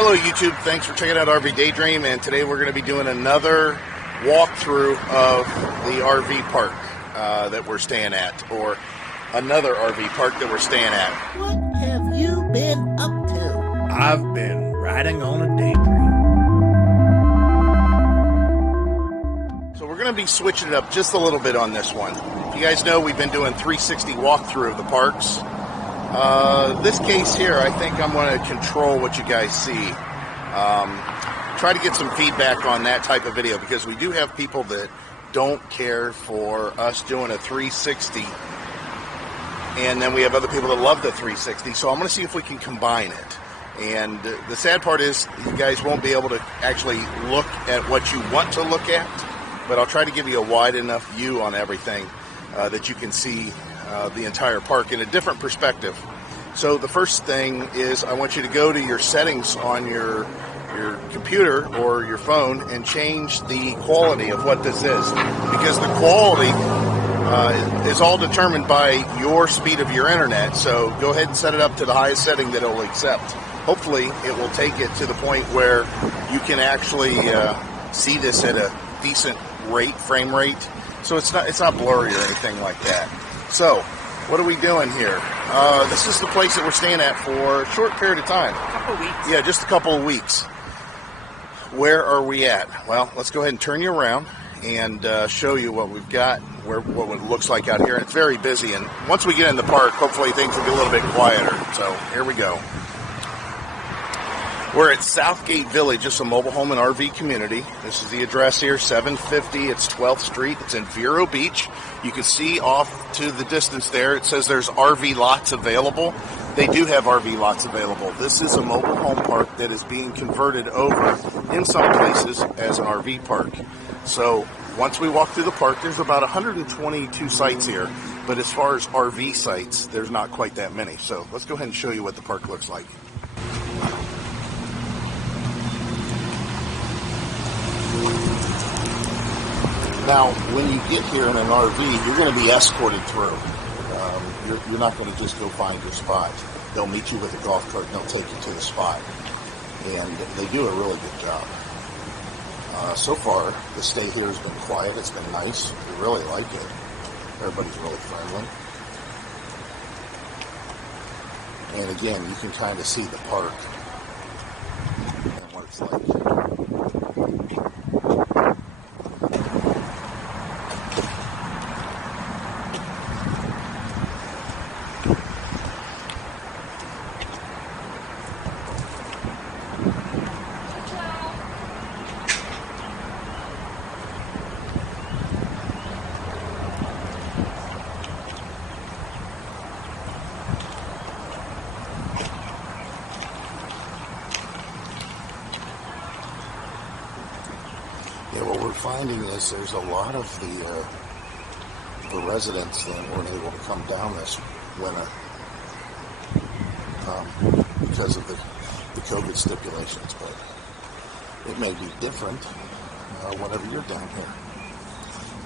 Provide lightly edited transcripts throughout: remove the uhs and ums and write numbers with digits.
Hello YouTube, thanks for checking out RVdaydream, and today we're going to be doing another walkthrough of the RV park that we're staying at, or another RV park that we're staying at. What have you been up to? I've been riding on a daydream. So we're going to be switching it up just a little bit on this one. You guys know we've been doing 360 walkthrough of the parks. This case here, I think I'm going to control what you guys see. Try to get some feedback on that type of video, because we do have people that don't care for us doing a 360, and then we have other people that love the 360. So I'm going to see if we can combine it. And the sad part is you guys won't be able to actually look at what you want to look at, but I'll try to give you a wide enough view on everything that you can see the entire park in a different perspective. So the first thing is I want you to go to your settings on your computer or your phone and change the quality of what this is, because the quality is all determined by your speed of your internet. So go ahead and set it up to the highest setting that it will accept. Hopefully it will take it to the point where you can actually see this at a decent frame rate, so it's not blurry or anything like that. So what are we doing here? This is the place that we're staying at for a short period of time. A couple of weeks. Yeah, just a couple of weeks. Where are we at? Well, let's go ahead and turn you around and show you what we've got, what it looks like out here. And it's very busy, and once we get in the park, hopefully things will be a little bit quieter. So here we go. We're at Southgate Village. It's a mobile home and RV community. This is the address here, 750. It's 12th Street. It's in Vero Beach. You can see off to the distance there, it says there's RV lots available. They do have RV lots available. This is a mobile home park that is being converted over in some places as an RV park. So once we walk through the park, there's about 122 sites here. But as far as RV sites, there's not quite that many. So let's go ahead and show you what the park looks like. Now, when you get here in an RV, you're going to be escorted through. You're not going to just go find your spot. They'll meet you with a golf cart and they'll take you to the spot. And they do a really good job. So far, the stay here has been quiet. It's been nice. We really like it. Everybody's really friendly. And again, you can kind of see the park and what it's like. Yeah, what we're finding is there's a lot of the residents that weren't able to come down this winter because of the COVID stipulations, but it may be different whenever you're down here.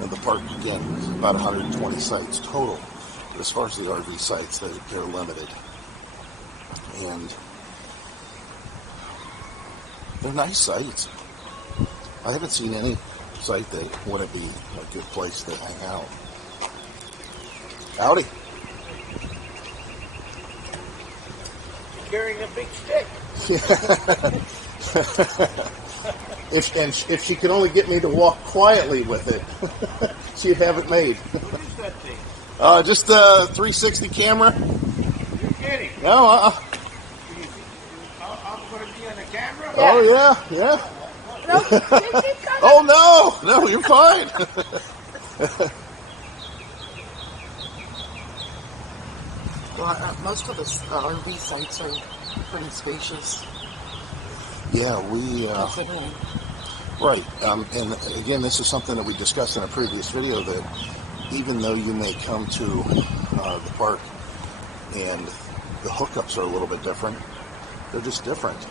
And the park, again, is about 120 sites total. But as far as the RV sites, they're limited. And they're nice sites. I haven't seen any site that wouldn't be a good place to hang out. Howdy. Carrying a big stick. If she could only get me to walk quietly with it, she'd have it made. What is that thing? Just a 360 camera. You're kidding. No, I'm going to be on the camera? Oh, yeah. Oh, no, you're fine. Well, most of the RV sites are pretty spacious. Yeah, right. And again, this is something that we discussed in a previous video, that even though you may come to the park and the hookups are a little bit different, they're just different.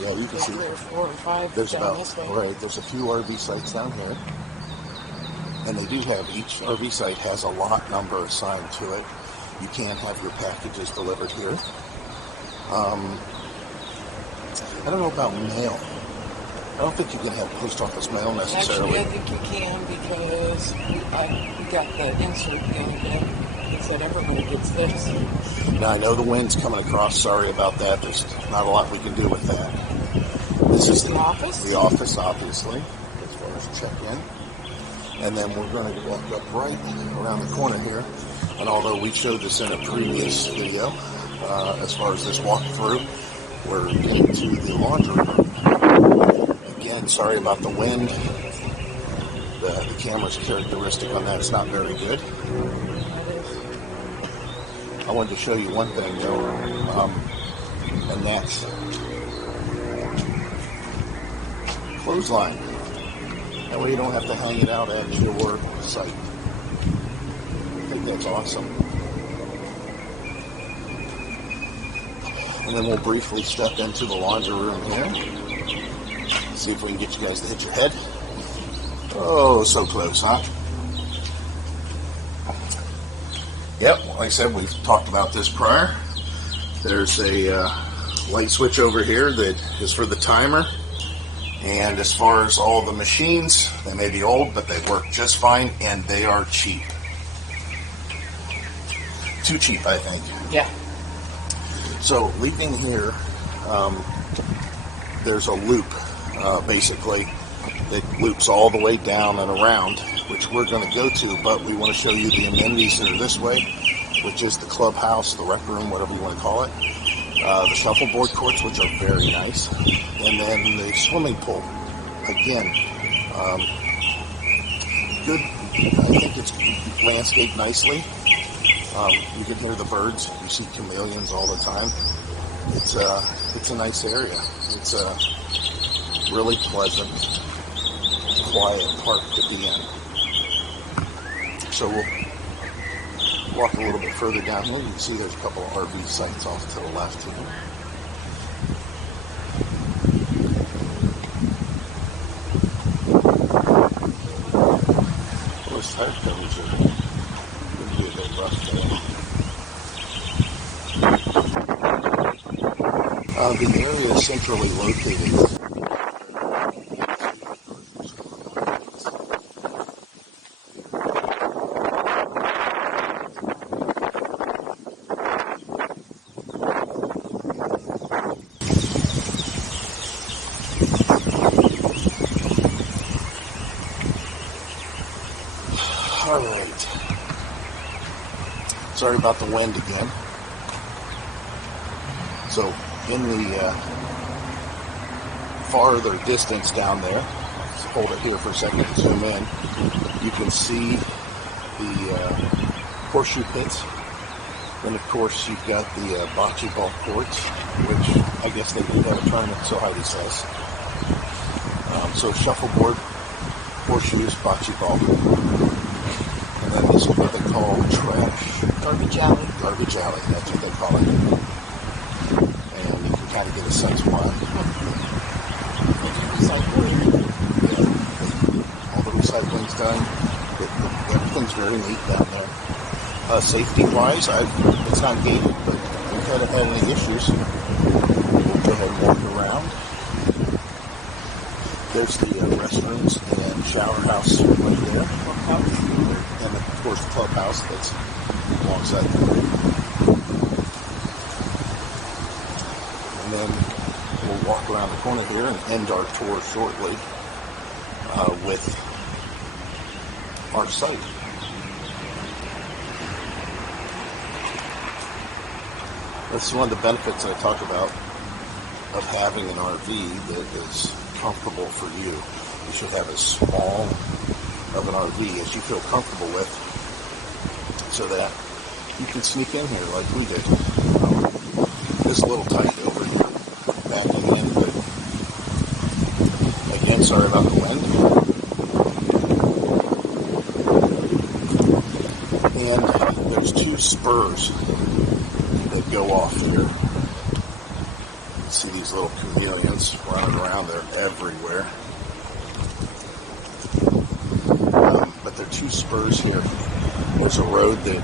Yeah, you can see. There are 4 or 5 there's down about, this way. right, there's a few RV sites down here. And they do have, each RV site has a lot number assigned to it. You can have your packages delivered here. I don't know about mail. I don't think you can have post office mail necessarily. Actually, I think you can because we got the insert going in. It said everybody gets this. Now, I know the wind's coming across. Sorry about that. There's not a lot we can do with that. This is The office? The office, obviously, as far as check-in. And then we're going to walk up right around the corner here. And although we showed this in a previous video, as far as this walkthrough, we're into the laundry room. Again, sorry about the wind. The camera's characteristic on that is not very good. I wanted to show you one thing though, and that's clothesline. That way you don't have to hang it out at your site. I think that's awesome. And then we'll briefly step into the laundry room here. See if we can get you guys to hit your head. Oh, so close, huh? Yep, like I said, we've talked about this prior. There's a light switch over here that is for the timer. And as far as all the machines, they may be old, but they work just fine, and they are cheap. Too cheap, I think. Yeah. So, leaving here, there's a loop, basically, that loops all the way down and around, which we're going to go to, but we want to show you the amenities that are this way, which is the clubhouse, the rec room, whatever you want to call it, the shuffleboard courts, which are very nice, and then the swimming pool. Again, good. I think it's landscaped nicely. You can hear the birds. You see chameleons all the time. It's a nice area. It's a really pleasant, quiet park to be in. So we'll walk a little bit further down here. You can see there's a couple of RV sites off to the left here. Those tire covers are going to be a bit rough today. The area is centrally located. Alright. Sorry about the wind again. So, in the farther distance down there, let's hold it here for a second and zoom in, you can see the Horseshoe Pits. Then, of course, you've got the bocce ball courts, which I guess they do have a tournament, so HEIDI says. So, shuffleboard, horseshoes, bocce ball. And then this is what they call trash. Garbage alley. Garbage alley, that's what they call it. And you can kind of get a sense why. Yeah, all the recycling's done. Everything's very neat down there. Safety-wise, it's not gated, but if you haven't had any issues, we'll go ahead and walk around. There's the restrooms and shower house right there. And of course the clubhouse that's alongside there. And then we'll walk around the corner here and end our tour shortly with our site. This is one of the benefits I talk about of having an RV that is comfortable for you. You should have as small of an RV as you feel comfortable with, so that you can sneak in here like we did. It's a little tight over here, backing in, but again, sorry about the wind. And there's two spurs that go off here. You can see these little chameleons running around. They're everywhere. But there are two spurs here. There's a road that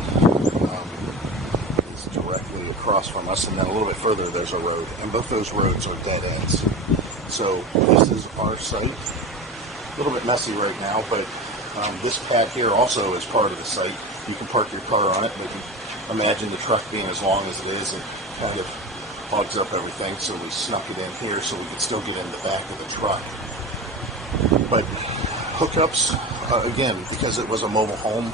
is directly across from us, and then a little bit further there's a road, and both those roads are dead ends. So this is our site. A little bit messy right now, but this pad here also is part of the site. You can park your car on it, but imagine the truck being as long as it is and kind of hogs up everything, so we snuck it in here so we could still get in the back of the truck. But hookups, again, because it was a mobile home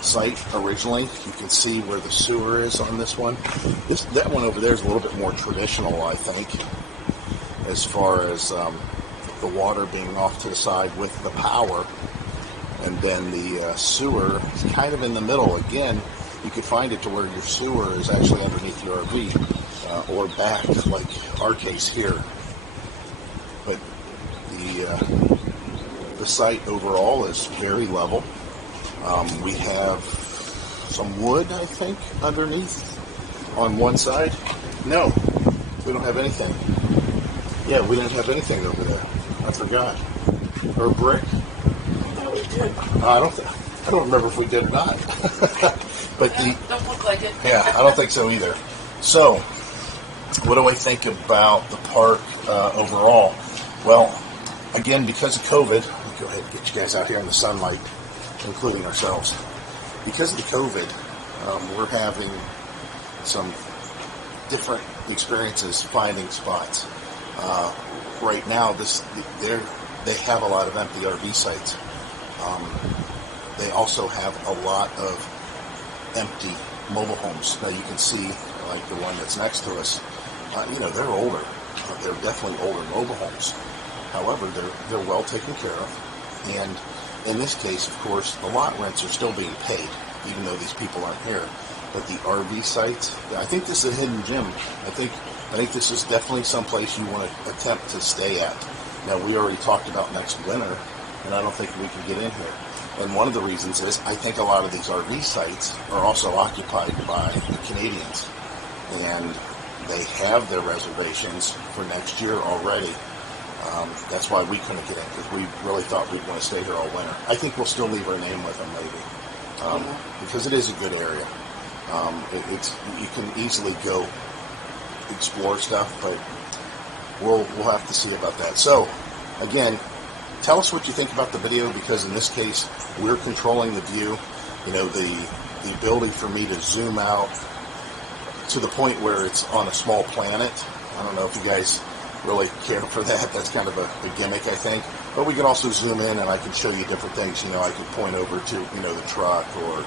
site originally, you can see where the sewer is on this one. That one over there is a little bit more traditional, I think, as far as the water being off to the side with the power, and then the sewer is kind of in the middle. Again, you could find it to where your sewer is actually underneath your RV or back, like our case here. But the site overall is very level. We have some wood, I think, underneath on one side. No, we don't have anything. Yeah, we didn't have anything over there. I forgot. Or brick. I don't remember if we did or not. But don't look like it. yeah, I don't think so either. So, what do I think about the park overall? Well, again, because of COVID, let me go ahead and get you guys out here in the sunlight, including ourselves. Because of the COVID, we're having some different experiences finding spots. Right now, they have a lot of empty RV sites. They also have a lot of empty mobile homes. Now you can see, like the one that's next to us, they're older. They're definitely older mobile homes. However, they're well taken care of. And in this case, of course, the lot rents are still being paid, even though these people aren't here. But the RV sites, I think this is a hidden gem. I think this is definitely someplace you want to attempt to stay at. Now, we already talked about next winter, and I don't think we can get in here. And one of the reasons is I think a lot of these RV sites are also occupied by the Canadians. And they have their reservations for next year already. That's why we couldn't get in, because we really thought we'd want to stay here all winter. I think we'll still leave our name with them, maybe, because it is a good area. You can easily go explore stuff, but we'll have to see about that. So, again, tell us what you think about the video, because in this case, we're controlling the view. The ability for me to zoom out to the point where it's on a small planet. I don't know if you guys really care for that. That's kind of a gimmick, I think. But we can also zoom in, and I can show you different things. I can point over to, the truck, or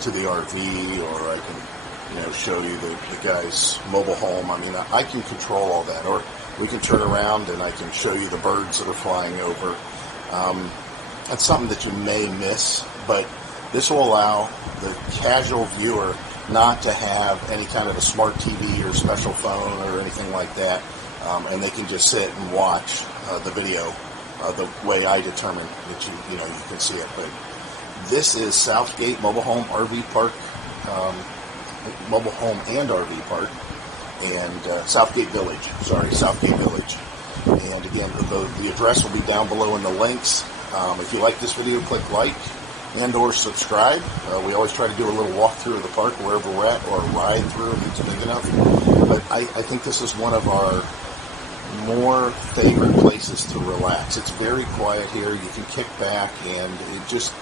to the RV, or I can, show you the guy's mobile home. I mean, I can control all that. Or we can turn around, and I can show you the birds that are flying over. That's something that you may miss, but this will allow the casual viewer not to have any kind of a smart TV or special phone or anything like that. And they can just sit and watch the video the way I determine that you can see it. But this is Southgate Mobile Home RV Park, Mobile Home and RV Park, and Southgate Village. And again, the address will be down below in the links. If you like this video, click like and or subscribe. We always try to do a little walkthrough of the park wherever we're at, or a ride through if it's big enough. But I think this is one of our more favorite places to relax. It's very quiet here. You can kick back and just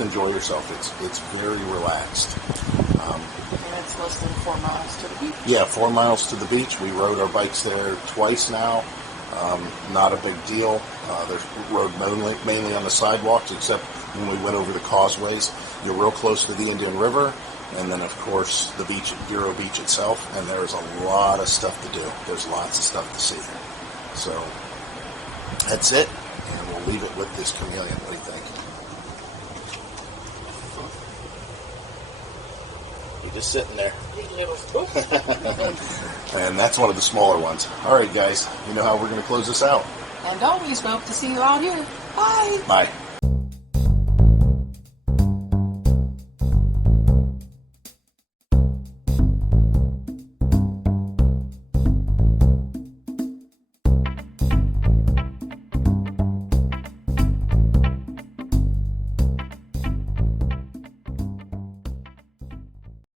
enjoy yourself. It's very relaxed. And it's less than 4 miles to the beach. Yeah, 4 miles to the beach. We rode our bikes there twice now. Not a big deal. There's rode mainly on the sidewalks, except when we went over the causeways. You're real close to the Indian River, and then, of course, the beach at Vero Beach itself, and there's a lot of stuff to do. There's lots of stuff to see. So, that's it, and we'll leave it with this chameleon. What do you think? You're just sitting there. And that's one of the smaller ones. All right, guys, you know how we're going to close this out. And always hope to see you out here. Bye. Bye.